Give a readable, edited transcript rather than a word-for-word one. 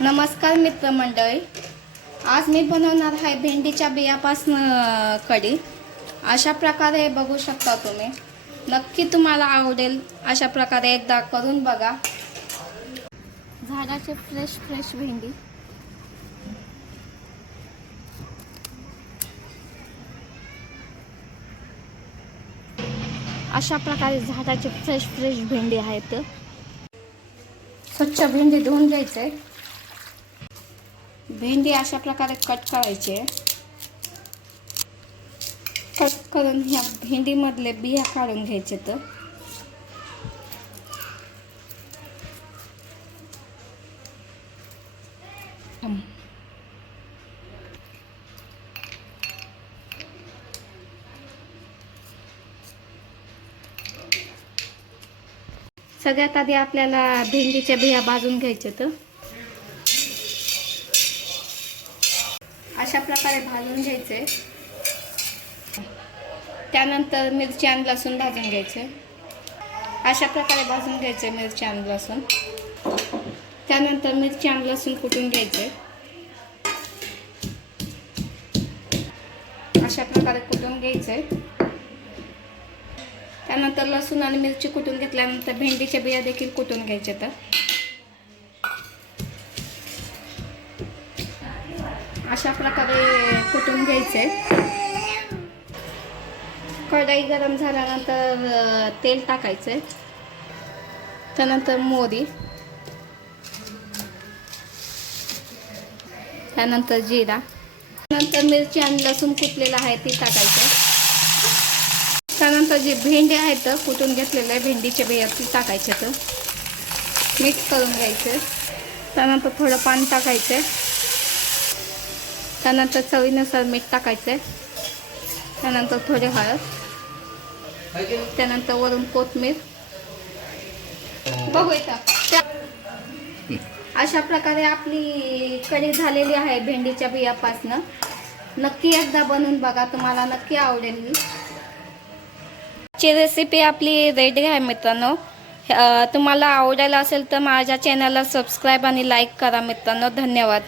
नमस्कार मित्रमंडळी, आज मी बनवणार आहे भेंडीच्या बियापासून कढी। अशा प्रकारे बघू शकता तुम्ही, नक्की तुम्हाला आवडेल। अशा प्रकारे एकदा करून बघा। झाडाचे फ्रेश भेंडी, अशा प्रकारे झाडाचे फ्रेश भेंडी आहेत। स्वच्छ भेंडी धुवून घ्यायचे। भेंडी अशा प्रकारे कट करायचे। कट करून ह्या भेंडी मधले बिया काढून घ्यायचे। तर सगळ्यात आधी आपल्याला भेंडीच्या बिया भाजून घ्यायचे। तर अशा प्रकारे भाजून घ्यायचे। त्यानंतर मिरची आणि लसूण भाजून घ्यायचे। अशा प्रकारे भाजून घ्यायचे मिरची आणि लसूण। त्यानंतर मिरची आणि लसूण कुटून घ्यायचे। अशा प्रकारे कुटून घ्यायचे। त्यानंतर लसूण आणि मिरची कुटून घेतल्यानंतर भेंडीच्या बिया देखील कुटून घ्यायचे। तर अशा प्रकारे कुटून घ्यायचे। कढई गरम झाल्यानंतर तेल टाकायचे। त्यानंतर मोहरी, त्यानंतर जिरा, नंतर मिरची आणि लसूण कुटलेला आहे ती टाकायचे। त्यानंतर जे भेंडी आहेत कुटून घेतलेले भेंडीचे बिया ती टाकायचे। तर मिक्स करून घ्यायचे। त्यानंतर थोडं पाणी टाकायचे। त्यानंतर चवीनुसार मीठ टाकायचे। त्यानंतर थोडे हळद, त्यानंतर वरून कोथिंबीर। बघूया अशा प्रकारे आपली कढी झालेली आहे भेंडीच्या बियापासून। नक्की एकदा बनवून बघा, तुम्हाला नक्की आवडेल। ची रेसिपी आपली रेडी आहे मित्रांनो। तुम्हाला आवडेल असेल तर माझ्या चॅनलला सबस्क्राईब आणि लाईक करा मित्रांनो। धन्यवाद।